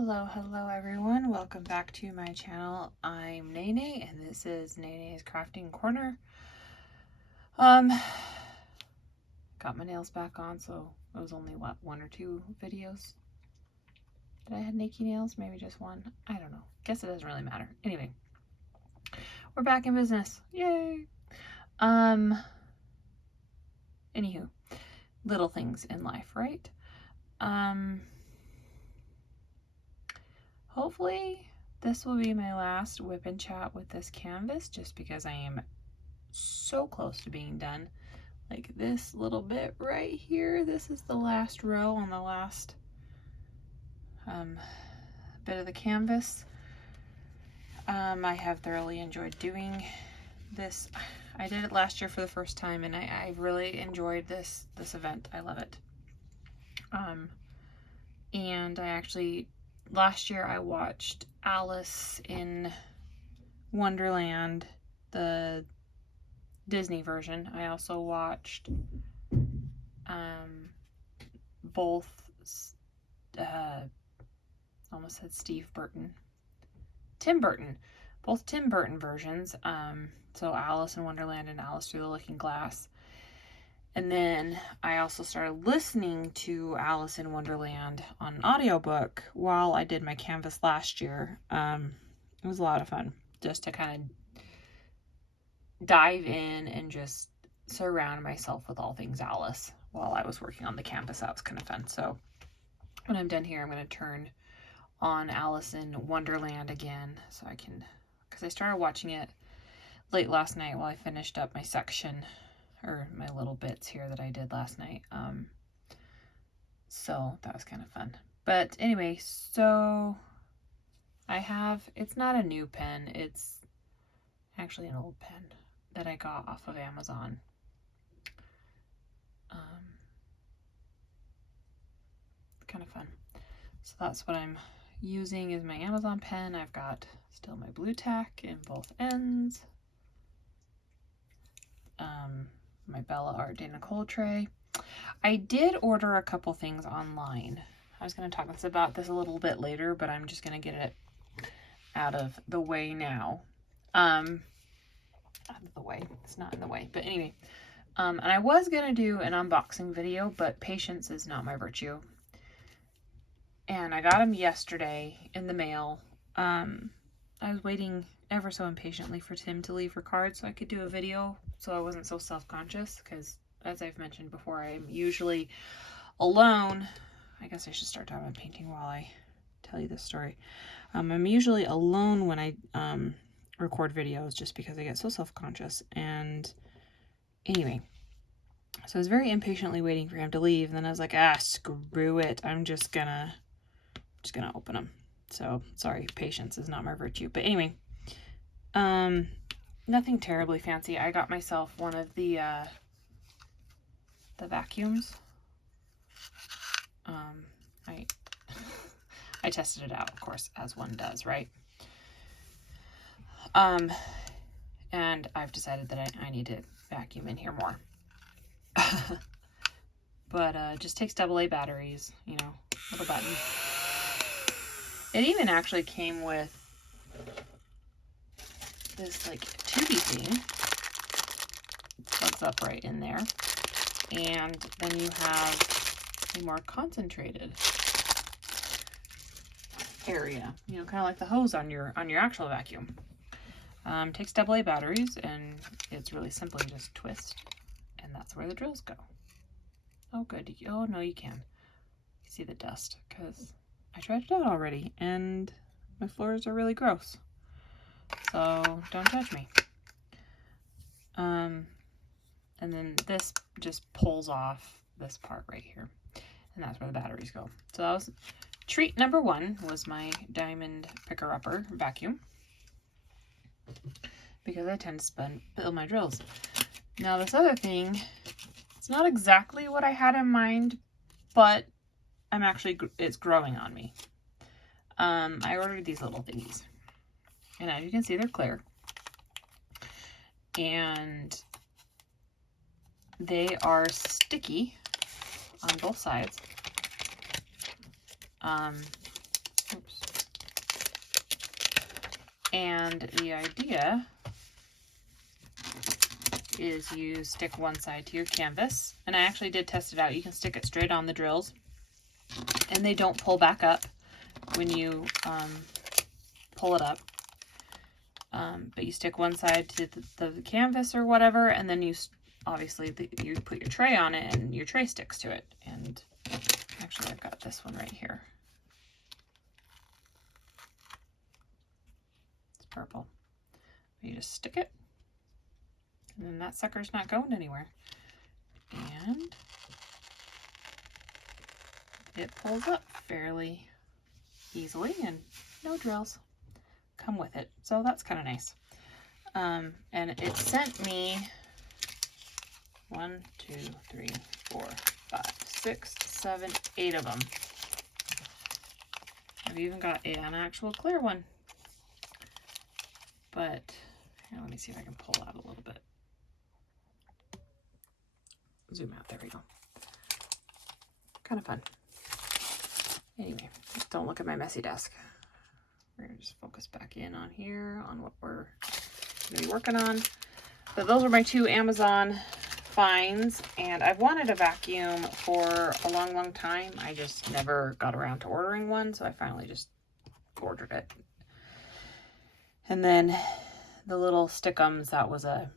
Hello everyone. Welcome back to my channel. I'm Nene and this is Nene's Crafting Corner. Got my nails back on, so it was only what, 1 or 2 videos that I had naked nails, maybe just 1. I don't know. Guess it doesn't really matter. Anyway, we're back in business. Yay. Anywho, little things in life, right? Hopefully this will be my last whip and chat with this canvas, just because I am so close to being done. Like this little bit right here, this is the last row on the last bit of the canvas. I have thoroughly enjoyed doing this. I did it last year for the first time, and I really enjoyed this event. I love it. And I actually, last year I watched Alice in Wonderland, the Disney version. I also watched both almost said Tim Burton, both Tim Burton versions. So Alice in Wonderland and Alice Through the Looking Glass. And then I also started listening to Alice in Wonderland on an audiobook while I did my canvas last year. It was a lot of fun just to kind of dive in and just surround myself with all things Alice while I was working on the canvas. That was kind of fun. So when I'm done here, I'm going to turn on Alice in Wonderland again so I can, because I started watching it late last night while I finished up my section, or my little bits here that I did last night. So that was kind of fun. But anyway, so I have, it's not a new pen, it's actually an old pen that I got off of Amazon. Kind of fun. So that's what I'm using, is my Amazon pen. I've got still my blue tack in both ends. My Bella Art de Nicole tray. I did order a couple things online. I was going to talk about this a little bit later, but I'm just going to get it out of the way now. Out of the way. It's not in the way. But anyway. And I was going to do an unboxing video, but patience is not my virtue. And I got them yesterday in the mail. I was waiting ever so impatiently for Tim to leave for cards so I could do a video, so I wasn't so self-conscious, because as I've mentioned before, I'm usually alone. I guess I should start talking about painting while I tell you this story. I'm usually alone when I record videos, just because I get so self-conscious. And anyway, so I was very impatiently waiting for him to leave, and then I was like, screw it, I'm just gonna open them. So sorry, patience is not my virtue. But anyway, nothing terribly fancy. I got myself one of the vacuums. I tested it out, of course, as one does, right? And I've decided that I need to vacuum in here more. But just takes AA batteries, you know, little button. It even actually came with this like tubey thing. Plugs up right in there. And then you have a more concentrated area, you know, kind of like the hose on your actual vacuum. Takes AA batteries, and it's really simple. You just twist, and that's where the drills go. Oh, good. Oh, no, you can. You see the dust, because I tried it out already, and my floors are really gross. So don't judge me. And then this just pulls off this part right here, and that's where the batteries go. So that was treat number 1, was my diamond picker-upper vacuum, because I tend to build my drills. Now this other thing, it's not exactly what I had in mind, but it's growing on me. I ordered these little thingies, and as you can see, they're clear, and they are sticky on both sides. Oops. And the idea is you stick one side to your canvas, and I actually did test it out. You can stick it straight on the drills and they don't pull back up when you pull it up. But you stick one side to the canvas or whatever, and then you obviously you put your tray on it and your tray sticks to it. And actually I've got this one right here. It's purple. You just stick it, and then that sucker's not going anywhere. And it pulls up fairly easily, and no drills come with it. So that's kind of nice. And it sent me 1, 2, 3, 4, 5, 6, 7, 8 of them. I've even got an actual clear one. But here, let me see if I can pull out a little bit. Zoom out, there we go. Kind of fun. Anyway, don't look at my messy desk. We're gonna just focus back in on here on what we're gonna be working on. But those are my 2 Amazon finds, and I've wanted a vacuum for a long time. I just never got around to ordering one, so I finally just ordered it. And then the little stickums, that was a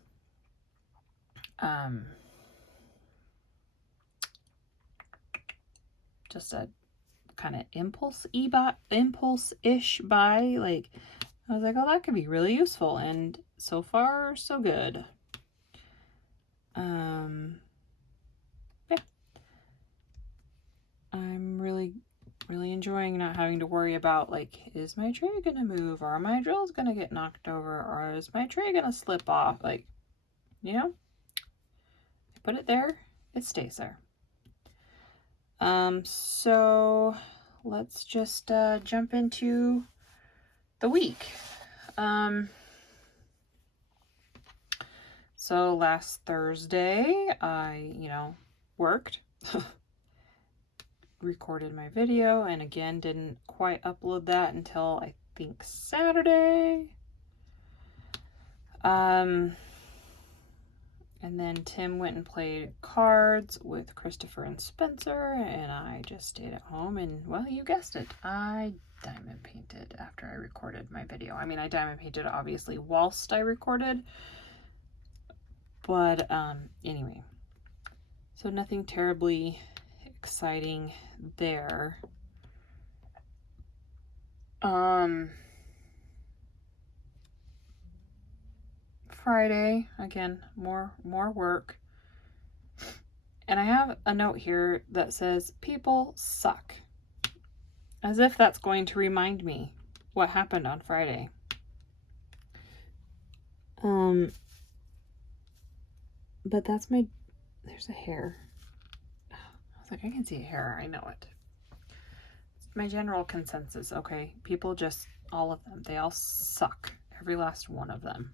just a kind of impulse-ish buy. Like, I was like, oh, that could be really useful, and so far so good. Yeah, I'm really enjoying not having to worry about, like, is my tray gonna move, or are my drills gonna get knocked over, or is my tray gonna slip off? Like, you know, I put it there, it stays there. So let's just jump into the week. So last Thursday I, worked, recorded my video, and again didn't quite upload that until I think Saturday. And then Tim went and played cards with Christopher and Spencer, and I just stayed at home, and, well, you guessed it, I diamond painted after I recorded my video. I mean, I diamond painted obviously whilst I recorded, but anyway, so nothing terribly exciting there. Friday, again, more work. And I have a note here that says, people suck. As if that's going to remind me what happened on Friday. But that's there's a hair. I was like, I can see a hair, I know it. It's my general consensus, okay? People just, all of them, they all suck. Every last one of them.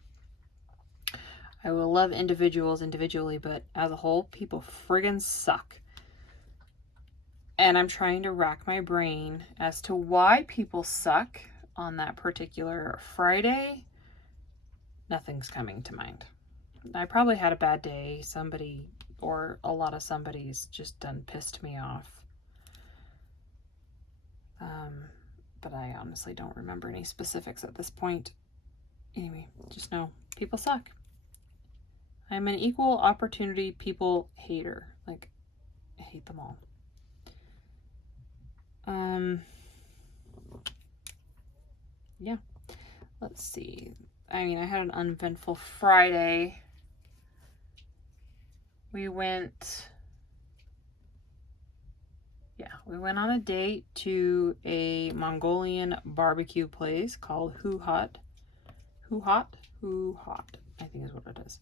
I will love individuals individually, but as a whole, people friggin' suck. And I'm trying to rack my brain as to why people suck on that particular Friday. Nothing's coming to mind. I probably had a bad day. Somebody, or a lot of somebody's just done pissed me off. But I honestly don't remember any specifics at this point. Anyway, just know people suck. I'm an equal opportunity people hater. Like, I hate them all. Yeah. Let's see. I mean, I had an uneventful Friday. We went on a date to a Mongolian barbecue place called Who Hot, I think is what it is.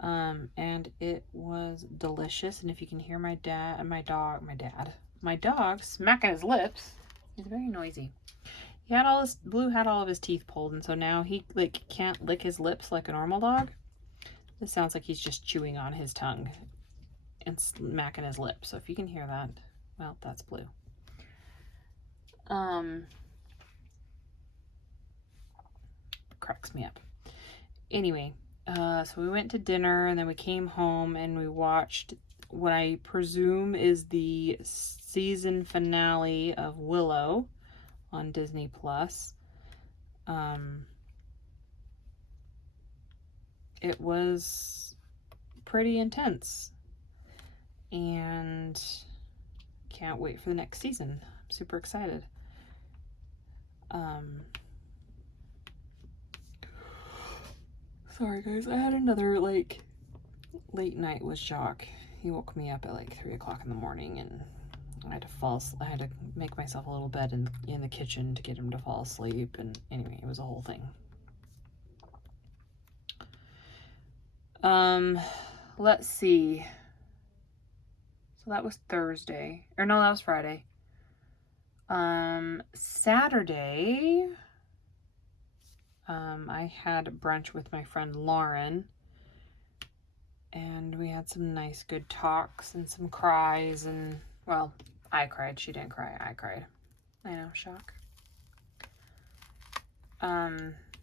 And it was delicious. And if you can hear my dog smacking his lips, he's very noisy. Blue had all of his teeth pulled, and so now he can't lick his lips like a normal dog. It sounds like he's just chewing on his tongue and smacking his lips. So if you can hear that, well, that's Blue. Cracks me up. Anyway, so we went to dinner and then we came home and we watched what I presume is the season finale of Willow on Disney Plus. It was pretty intense and can't wait for the next season. I'm super excited. Sorry guys, I had another late night with Jacques. He woke me up at 3 o'clock in the morning and I had to make myself a little bed in the kitchen to get him to fall asleep, and anyway, it was a whole thing. Let's see. So that was Thursday. Or no, that was Friday. Saturday, I had brunch with my friend Lauren, and we had some nice good talks and some cries, and well, I cried. She didn't cry. I cried. I know, shock.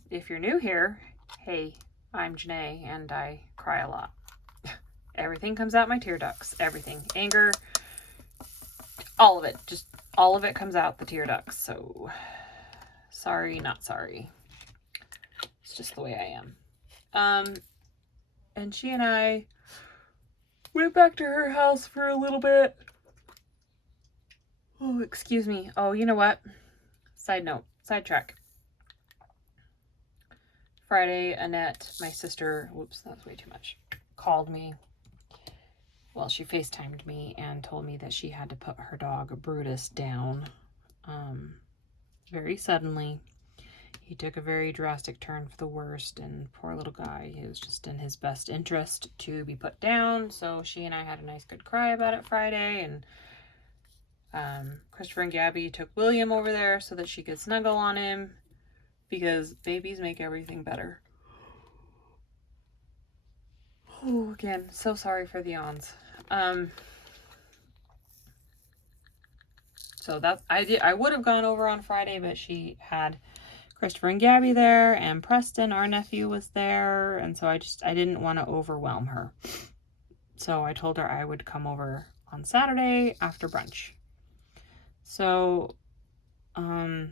If you're new here, hey, I'm Janae, and I cry a lot. Everything comes out my tear ducts. Everything. Anger, all of it. Just all of it comes out the tear ducts. So, sorry, not sorry. It's just the way I am. And she and I went back to her house for a little bit. Oh, excuse me. Oh, you know what? Sidetrack. Friday, Annette, my sister, whoops, that's way too much, called me. Well, she FaceTimed me and told me that she had to put her dog Brutus down very suddenly. He took a very drastic turn for the worst, and poor little guy, it was just in his best interest to be put down. So she and I had a nice good cry about it Friday, and Christopher and Gabby took William over there so that she could snuggle on him, because babies make everything better. Oh, again, so sorry for the yawns. So that I would have gone over on Friday, but she had Christopher and Gabby there, and Preston, our nephew, was there, and so I didn't want to overwhelm her. So I told her I would come over on Saturday after brunch. So, Lauren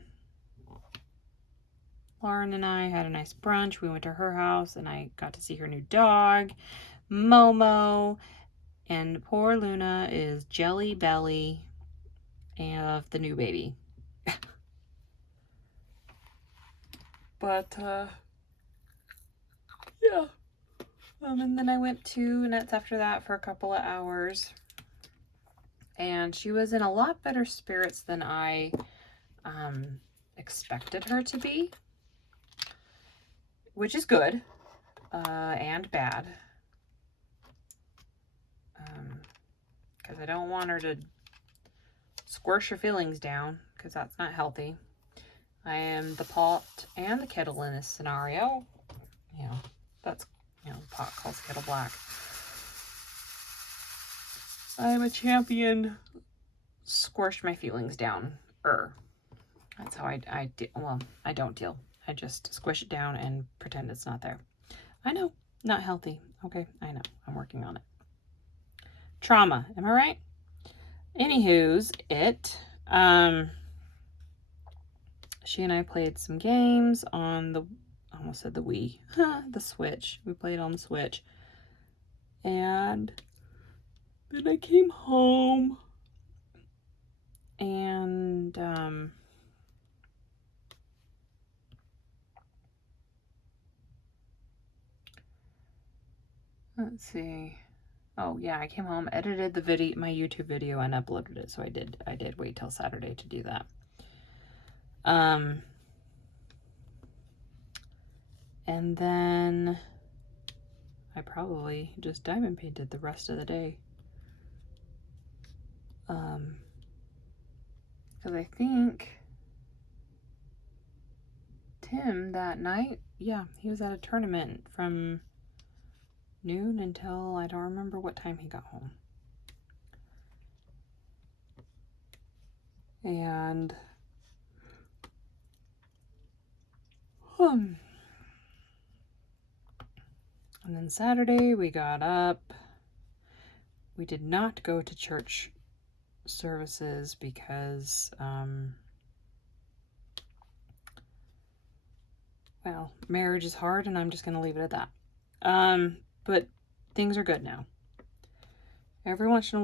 and I had a nice brunch. We went to her house, and I got to see her new dog, Momo, and poor Luna is Jelly Belly of the new baby. But, yeah. And then I went to Annette's after that for a couple of hours. And she was in a lot better spirits than I expected her to be. Which is good. And bad. Because I don't want her to squish her feelings down, because that's not healthy. I am the pot and the kettle in this scenario. You know, that's, the pot calls the kettle black. I'm a champion. Squish my feelings down. That's how I deal. Well, I don't deal. I just squish it down and pretend it's not there. I know, not healthy. Okay, I know. I'm working on it. Trauma, am I right? Anywho's it. She and I played some games on the, I almost said the Wii, the Switch. We played on the Switch. And then I came home and let's see. Oh yeah, I came home, edited the video, my YouTube video, and uploaded it. So I did wait till Saturday to do that. And then I probably just diamond painted the rest of the day. Because I think Tim that night, yeah, he was at a tournament from noon until I don't remember what time he got home. And And then Saturday we got up. We did not go to church services because, well, marriage is hard, and I'm just going to leave it at that. But things are good now. Every once in a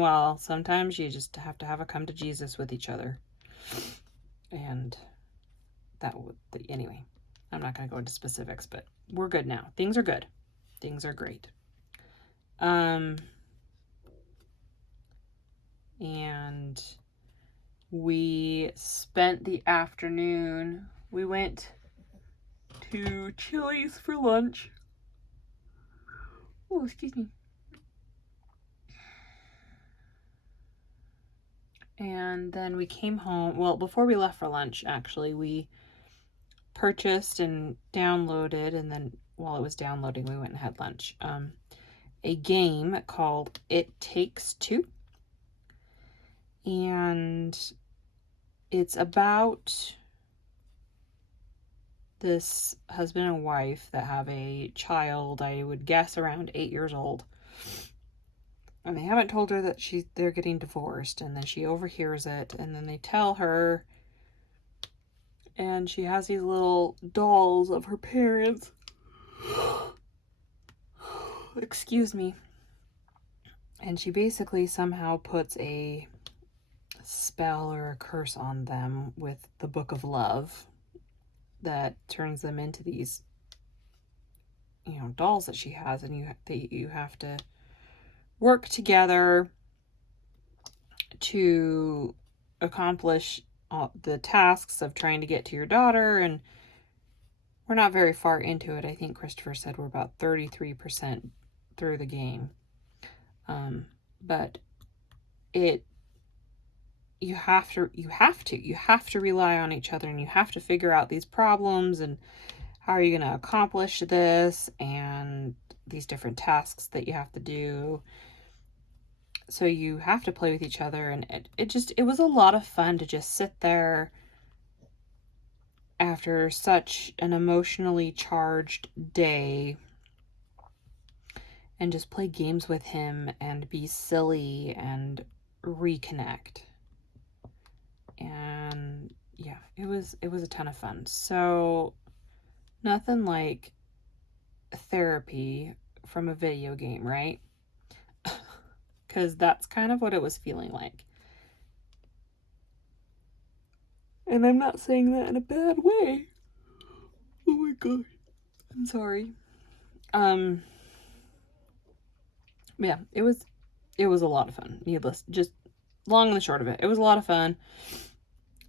while, sometimes you just have to have a come to Jesus with each other. And anyway, I'm not going to go into specifics, but we're good now. Things are good. Things are great. And we spent the afternoon. We went to Chili's for lunch. Oh, excuse me. And then we came home. Well, before we left for lunch, actually, we purchased and downloaded, and then while it was downloading, we went and had lunch. A game called It Takes Two. And it's about this husband and wife that have a child, I would guess around 8 years old. And they haven't told her that they're getting divorced, and then she overhears it, and then they tell her, and she has these little dolls of her parents. Excuse me. And she basically somehow puts a spell or a curse on them with the Book of Love that turns them into these, dolls that she has, and you have to work together to accomplish the tasks of trying to get to your daughter. And we're not very far into it. I think Christopher said we're about 33% through the game. But you have to rely on each other, and you have to figure out these problems and how are you going to accomplish this and these different tasks that you have to do. So you have to play with each other, and it was a lot of fun to just sit there after such an emotionally charged day and just play games with him and be silly and reconnect. And yeah, it was a ton of fun. So nothing like therapy from a video game, right? Because that's kind of what it was feeling like. And I'm not saying that in a bad way. Oh my god. I'm sorry. Yeah, it was a lot of fun. Just long and the short of it. It was a lot of fun.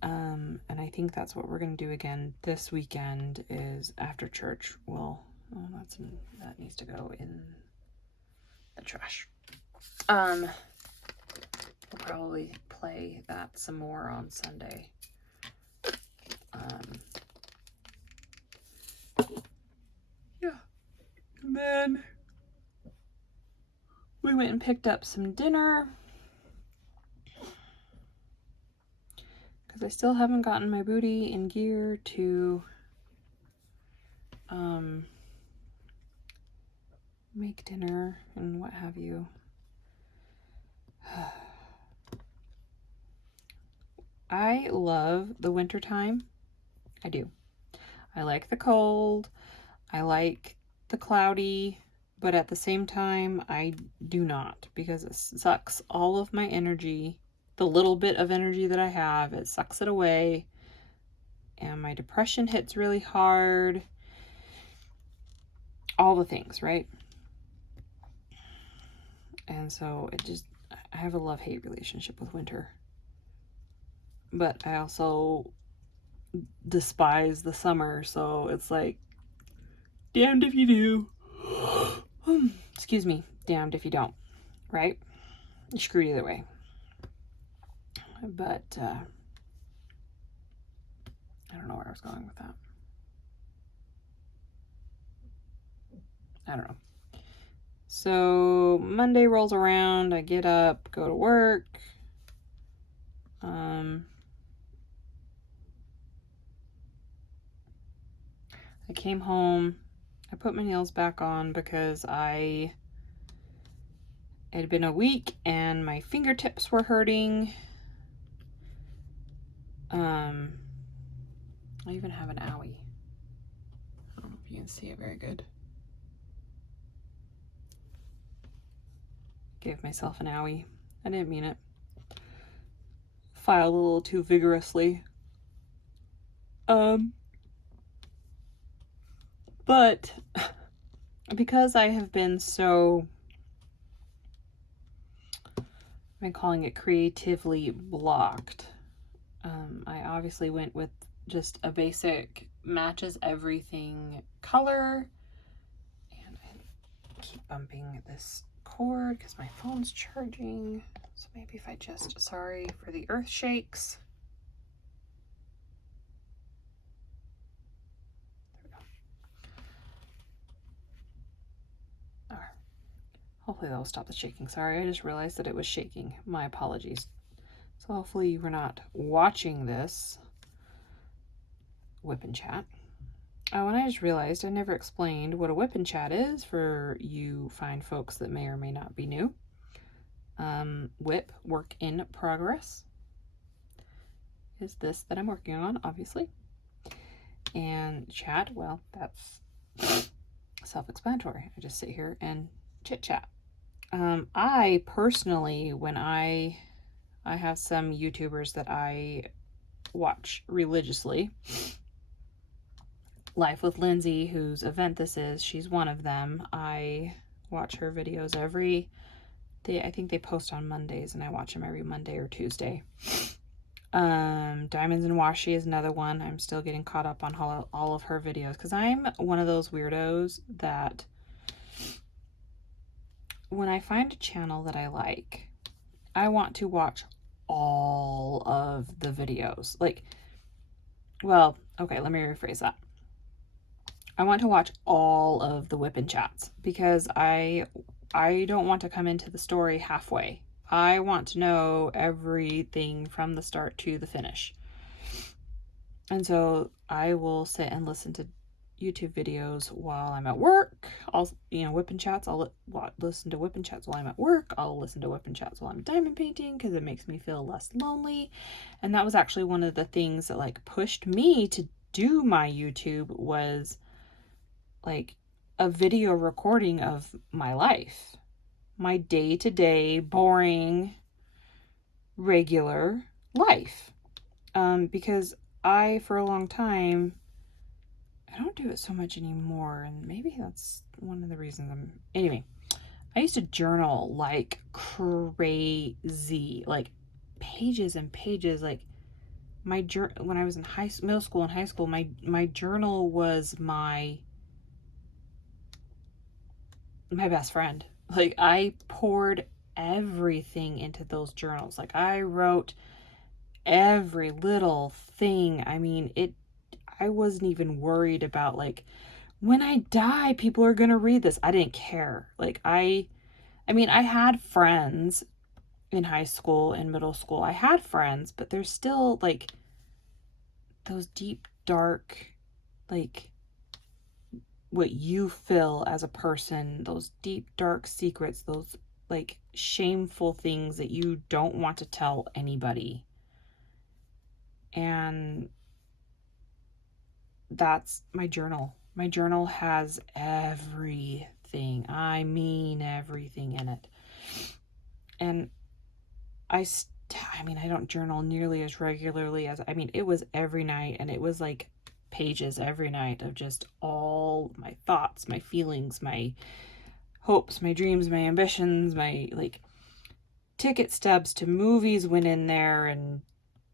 And I think that's what we're going to do again this weekend is after church. That needs to go in the trash. We'll probably play that some more on Sunday. Yeah. And then we went and picked up some dinner because I still haven't gotten my booty in gear to make dinner and what have you. I love the winter time. I do. I like the cold. I like the cloudy, but at the same time, I do not, because it sucks all of my energy. The little bit of energy that I have, it sucks it away. And my depression hits really hard. All the things, right? And so I have a love-hate relationship with winter. But I also despise the summer, so it's like, damned if you do. Excuse me, damned if you don't, right? You're screwed either way. But I don't know where I was going with that. I don't know. So Monday rolls around, I get up, go to work. I came home, I put my nails back on because it had been a week and my fingertips were hurting. I even have an owie. I don't know if you can see it very good. Gave myself an owie. I didn't mean it. Filed a little too vigorously. But because I have been so, I've been calling it creatively blocked, I obviously went with just a basic matches everything color. And I keep bumping this cord because my phone's charging. So maybe if I just, sorry for the earth shakes. Hopefully that will stop the shaking. Sorry, I just realized that it was shaking. My apologies. So hopefully you were not watching this whip and chat. Oh, and I just realized I never explained what a whip and chat is for you fine folks that may or may not be new. Whip, work in progress, is this that I'm working on, obviously. And chat, well, that's self-explanatory. I just sit here and chit chat. I personally, when I have some YouTubers that I watch religiously. Life with Lindsay, whose event this is, she's one of them. I watch her videos every day. I think they post on Mondays, and I watch them every Monday or Tuesday. Diamonds and Washi is another one. I'm still getting caught up on all of her videos because I'm one of those weirdos that when I find a channel that I like, I want to watch all of the videos. Like, well, okay, let me rephrase that. I want to watch all of the whip and chats because I don't want to come into the story halfway. I want to know everything from the start to the finish. And so I will sit and listen to YouTube videos while I'm at work. I'll, whip and chats. I'll listen to whip and chats while I'm at work. I'll listen to whip and chats while I'm diamond painting because it makes me feel less lonely. And that was actually one of the things that like pushed me to do my YouTube was like a video recording of my life, my day-to-day boring regular life, because for a long time, I don't do it so much anymore, and maybe that's one of the reasons anyway, I used to journal like crazy, like pages and pages. Like when I was in middle school and high school, my journal was my best friend. Like I poured everything into those journals. Like I wrote every little thing. I mean, I wasn't even worried about like when I die, people are going to read this. I didn't care. Like I had friends in high school and middle school. I had friends, but there's still like those deep, dark, like what you feel as a person, those deep, dark secrets, those like shameful things that you don't want to tell anybody. And that's my journal. My journal has everything. I mean, everything in it. And I don't journal nearly as regularly as, it was every night, and it was like pages every night of just all my thoughts, my feelings, my hopes, my dreams, my ambitions, my like ticket stubs to movies went in there, and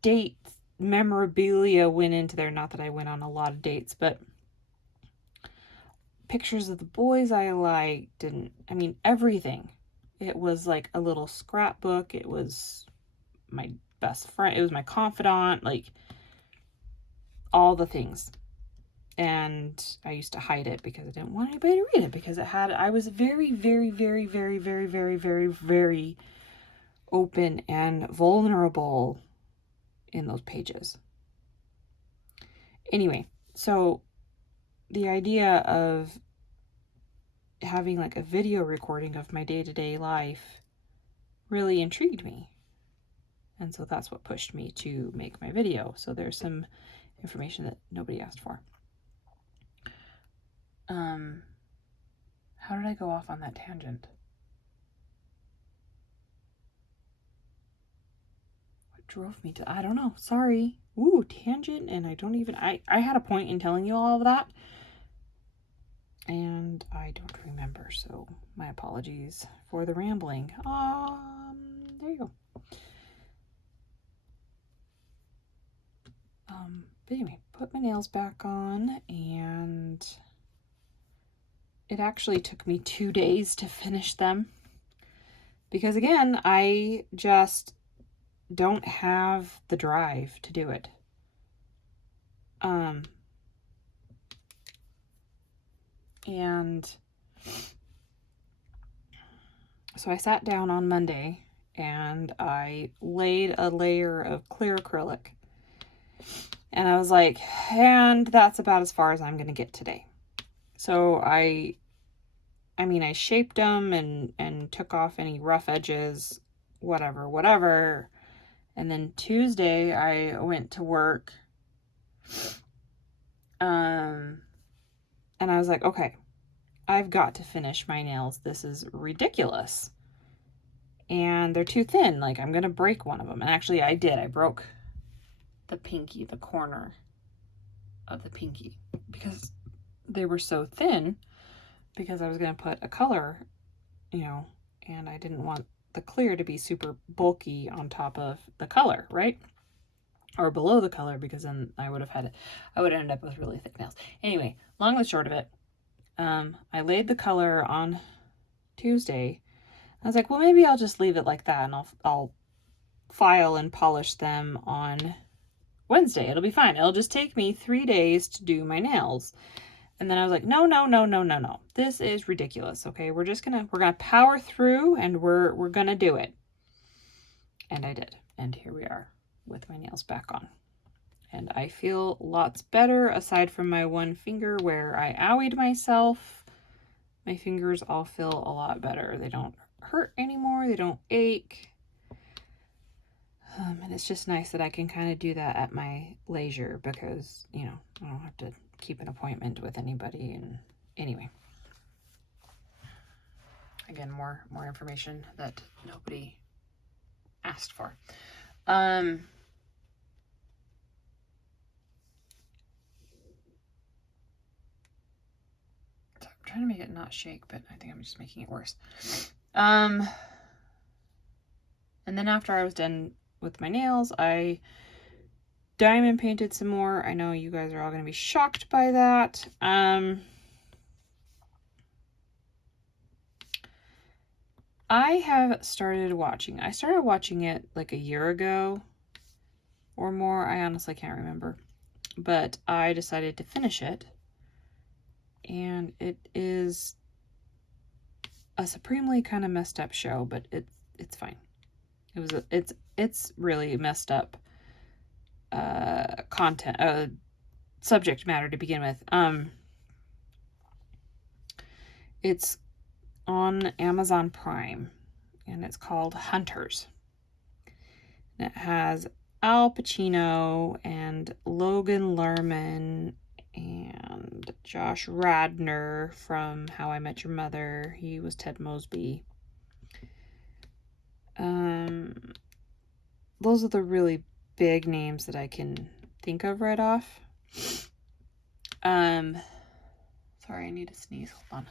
dates, memorabilia went into there. Not that I went on a lot of dates, but pictures of the boys I liked, and everything. It was like a little scrapbook. It was my best friend. It was my confidant, like all the things. And I used to hide it because I didn't want anybody to read it, because I was very, very, very, very, very, very, very, very open and vulnerable in those pages. Anyway, so the idea of having like a video recording of my day-to-day life really intrigued me. And so that's what pushed me to make my video. So there's some information that nobody asked for. How did I go off on that tangent? What drove me to, I don't know. Sorry. Ooh, tangent. And I don't even, I had a point in telling you all of that. And I don't remember. So my apologies for the rambling. There you go. But anyway, put my nails back on, and it actually took me 2 days to finish them because, again, I just don't have the drive to do it. And so I sat down on Monday and I laid a layer of clear acrylic. And I was like, and that's about as far as I'm going to get today. So I shaped them and took off any rough edges, whatever. And then Tuesday I went to work. And I was like, okay, I've got to finish my nails. This is ridiculous. And they're too thin. Like, I'm going to break one of them. And actually I did. I broke the pinky, the corner of the pinky, because they were so thin, because I was going to put a color, and I didn't want the clear to be super bulky on top of the color, right? Or below the color, because then I would end up with really thick nails. Anyway, long and short of it, I laid the color on Tuesday. I was like, well, maybe I'll just leave it like that, and I'll file and polish them on Wednesday. It'll be fine. It'll just take me 3 days to do my nails. And then I was like, no. This is ridiculous. Okay, we're gonna power through, and we're gonna do it. And I did. And here we are with my nails back on. And I feel lots better, aside from my one finger where I owied myself. My fingers all feel a lot better. They don't hurt anymore. They don't ache. And it's just nice that I can kind of do that at my leisure, because, I don't have to keep an appointment with anybody. And anyway, again, more information that nobody asked for. I'm trying to make it not shake, but I think I'm just making it worse. And then after I was done with my nails, I diamond painted some more. I know you guys are all going to be shocked by that. I started watching it like a year ago or more. I honestly can't remember, but I decided to finish it, and it is a supremely kind of messed up show, but it's fine. It's really messed up content, subject matter to begin with. It's on Amazon Prime, and it's called Hunters. And it has Al Pacino and Logan Lerman and Josh Radnor from How I Met Your Mother. He was Ted Mosby. Those are the really big names that I can think of right off. Sorry, I need to sneeze. Hold on.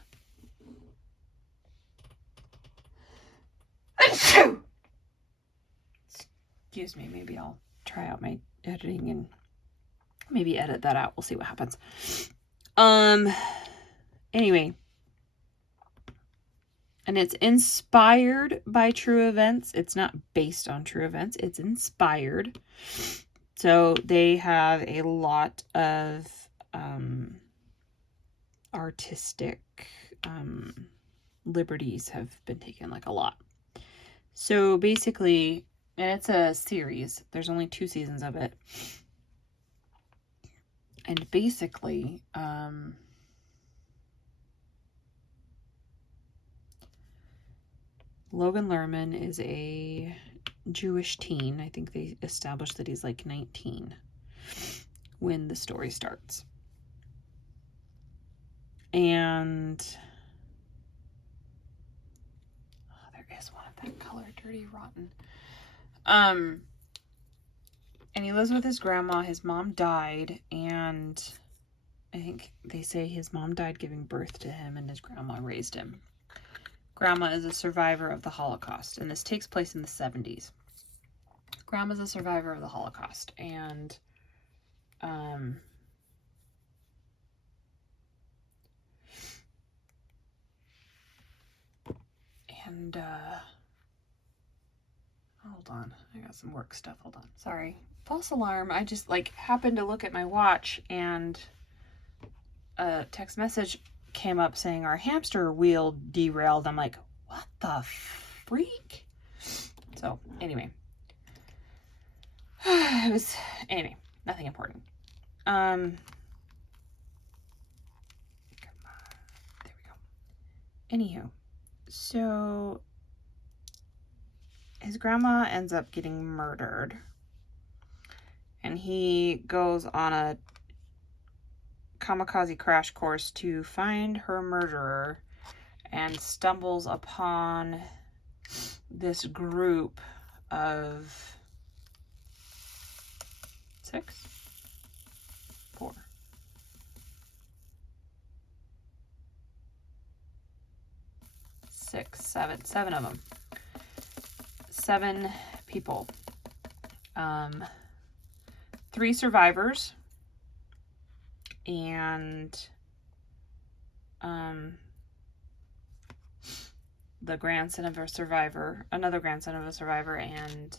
Excuse me, maybe I'll try out my editing and maybe edit that out. We'll see what happens. Anyway, and it's inspired by true events. It's not based on true events. It's inspired. So they have a lot of artistic liberties have been taken, like a lot. So basically, and it's a series. There's only 2 seasons of it. And basically, Logan Lerman is a Jewish teen. I think they established that he's like 19 when the story starts. And there is one of that color, Dirty Rotten. And he lives with his grandma. His mom died, and I think they say his mom died giving birth to him, and his grandma raised him. Grandma is a survivor of the Holocaust, and this takes place in the 70s. Grandma's a survivor of the Holocaust, and hold on, I got some work stuff. Hold on, sorry. False alarm. I just happened to look at my watch, and a text message came up saying our hamster wheel derailed. I'm like, what the freak? So anyway, it was nothing important. Come on, there we go. Anywho, so his grandma ends up getting murdered, and he goes on a kamikaze crash course to find her murderer, and stumbles upon this group of 7 of them. 7 people. 3 survivors, and the grandson of a survivor, another grandson of a survivor, and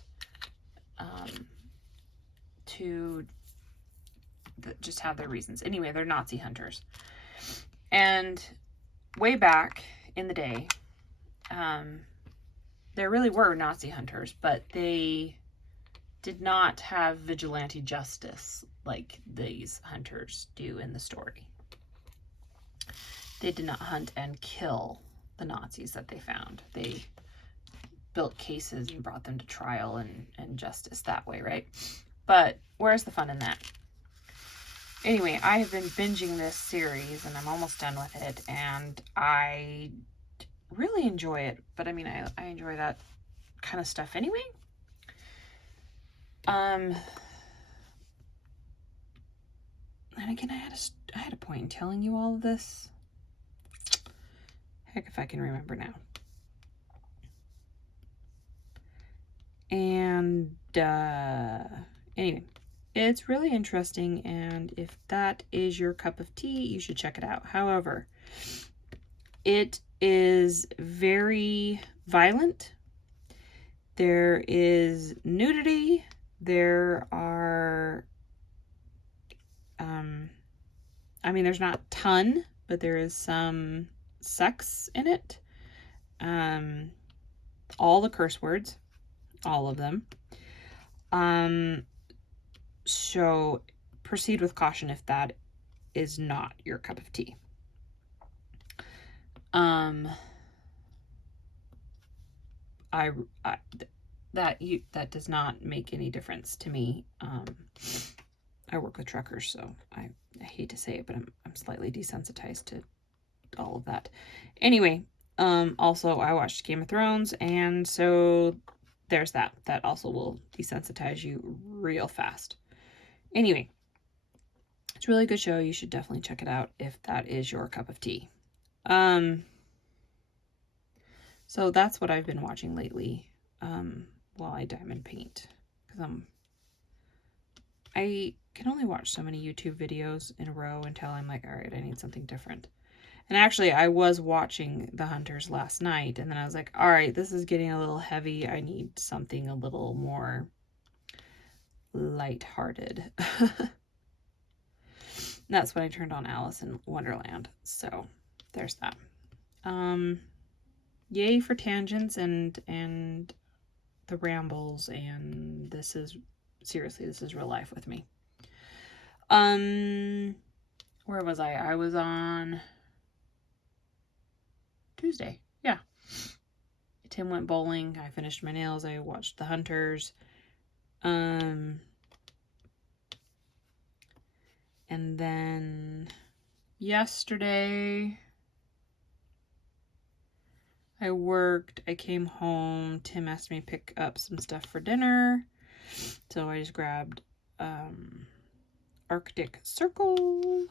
2 that just have their reasons. Anyway, they're Nazi hunters. And way back in the day, there really were Nazi hunters, but they did not have vigilante justice like these hunters do in the story. They did not hunt and kill the Nazis that they found. They built cases and brought them to trial and justice that way, right? But where's the fun in that? Anyway, I have been binging this series, and I'm almost done with it, and I really enjoy it. But I mean, I enjoy that kind of stuff anyway. And again, I had a point in telling you all of this. Heck if I can remember now. And anyway, it's really interesting, and if that is your cup of tea, you should check it out. However, it is very violent. There is nudity. There are I mean, there's not a ton, but there is some sex in it. All the curse words, all of them. So proceed with caution if that is not your cup of tea. That does not make any difference to me. I work with truckers, so I hate to say it, but I'm slightly desensitized to all of that. Anyway, also I watched Game of Thrones, and so there's that. That also will desensitize you real fast. Anyway, it's a really good show. You should definitely check it out if that is your cup of tea. So that's what I've been watching lately, while I diamond paint, because I can only watch so many YouTube videos in a row until I'm like, all right, I need something different. And actually, I was watching The Hunters last night, and then I was like, all right, this is getting a little heavy. I need something a little more lighthearted. That's when I turned on Alice in Wonderland. So there's that. Yay for tangents and the rambles, and this is real life with me. Where was I? I was on Tuesday. Yeah. Tim went bowling. I finished my nails. I watched The Hunters. And then yesterday I worked. I came home. Tim asked me to pick up some stuff for dinner. So I just grabbed Arctic Circle.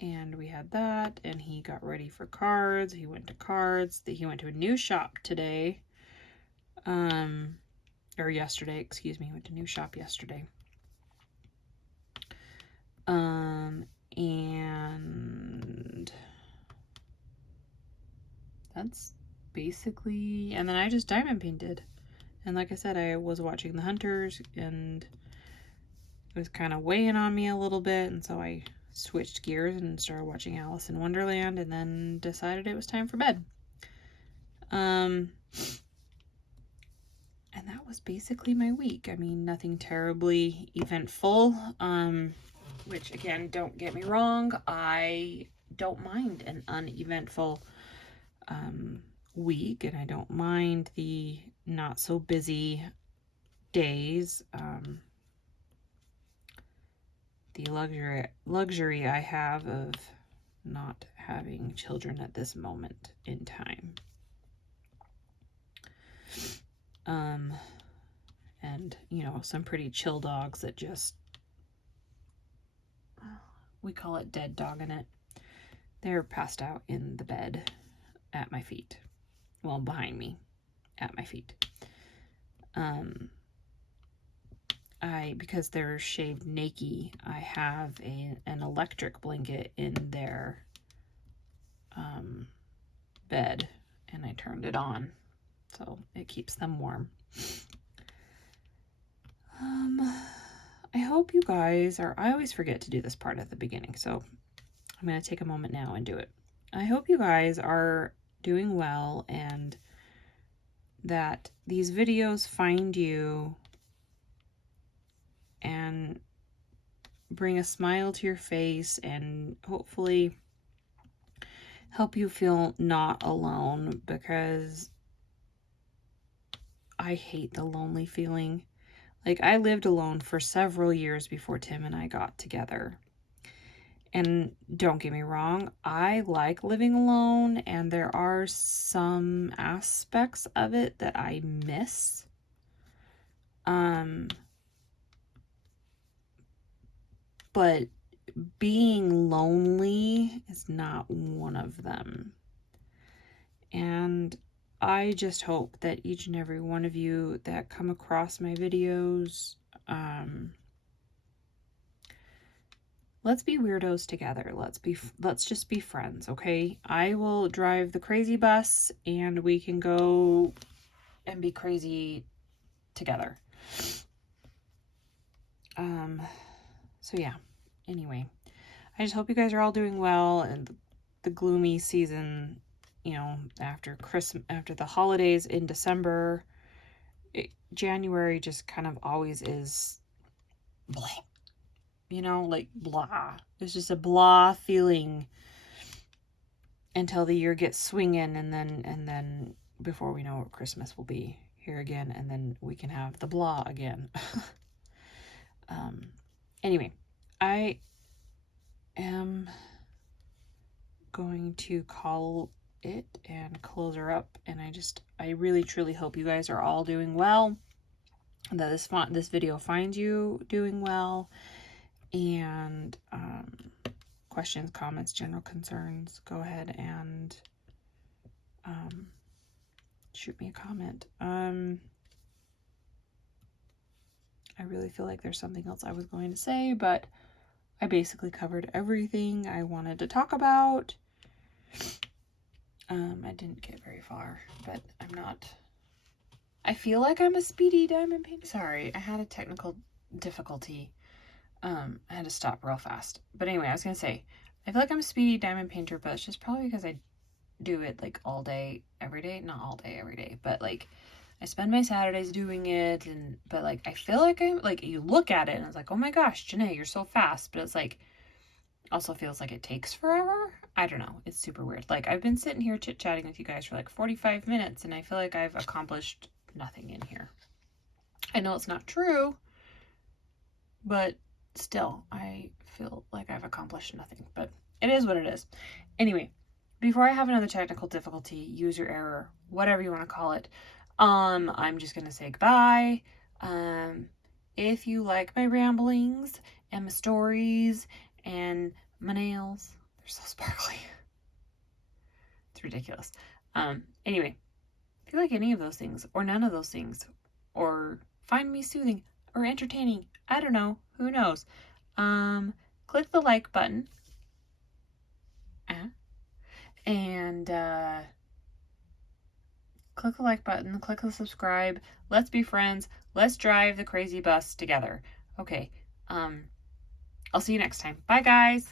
And we had that, and he got ready for cards. He went to cards. He went to a new shop today. Or yesterday, excuse me. He went to a new shop yesterday. And that's basically, and then I just diamond painted. And like I said, I was watching The Hunters, and it was kind of weighing on me a little bit, and so I switched gears and started watching Alice in Wonderland, and then decided it was time for bed. And that was basically my week. I mean, nothing terribly eventful, which again, don't get me wrong, I don't mind an uneventful week, and I don't mind the not so busy days. The luxury I have of not having children at this moment in time. And, you know, some pretty chill dogs that just, we call it dead dogging it. They're passed out in the bed at my feet. Well, behind me, at my feet. Because they're shaved naked, I have an electric blanket in their bed, and I turned it on, so it keeps them warm. I hope you guys are, I always forget to do this part at the beginning, so I'm going to take a moment now and do it. I hope you guys are doing well, and that these videos find you and bring a smile to your face, and hopefully help you feel not alone, because I hate the lonely feeling. Like, I lived alone for several years before Tim and I got together. And don't get me wrong, I like living alone, and there are some aspects of it that I miss. But being lonely is not one of them. And I just hope that each and every one of you that come across my videos, let's be weirdos together. Let's just be friends, okay? I will drive the crazy bus, and we can go and be crazy together. So yeah, anyway, I just hope you guys are all doing well, and the gloomy season, you know, after the holidays in December, January just kind of always is blah, you know, like blah. It's just a blah feeling until the year gets swinging, and then before we know it, Christmas will be here again, and then we can have the blah again. Anyway, I am going to call it and close her up, and I really truly hope you guys are all doing well, that this video finds you doing well, and questions, comments, general concerns, go ahead and shoot me a comment. I really feel like there's something else I was going to say, but I basically covered everything I wanted to talk about. I didn't get very far, but I feel like I'm a speedy diamond painter. Sorry, I had a technical difficulty. I had to stop real fast. But anyway, I was gonna say, I feel like I'm a speedy diamond painter, but it's just probably because I do it like all day, every day. Not all day, every day, but like I spend my Saturdays doing it, but like I feel like I'm like, you look at it and it's like, oh my gosh, Janae, you're so fast, but it's like also feels like it takes forever. I don't know. It's super weird. Like, I've been sitting here chit-chatting with you guys for like 45 minutes, and I feel like I've accomplished nothing in here. I know it's not true, but still, I feel like I've accomplished nothing. But it is what it is. Anyway, before I have another technical difficulty, user error, whatever you want to call it, I'm just going to say goodbye. If you like my ramblings and my stories and my nails, they're so sparkly. It's ridiculous. Anyway, if you like any of those things or none of those things, or find me soothing or entertaining, I don't know, who knows, click the like button. And click the like button, click the subscribe. Let's be friends. Let's drive the crazy bus together. Okay. I'll see you next time. Bye, guys.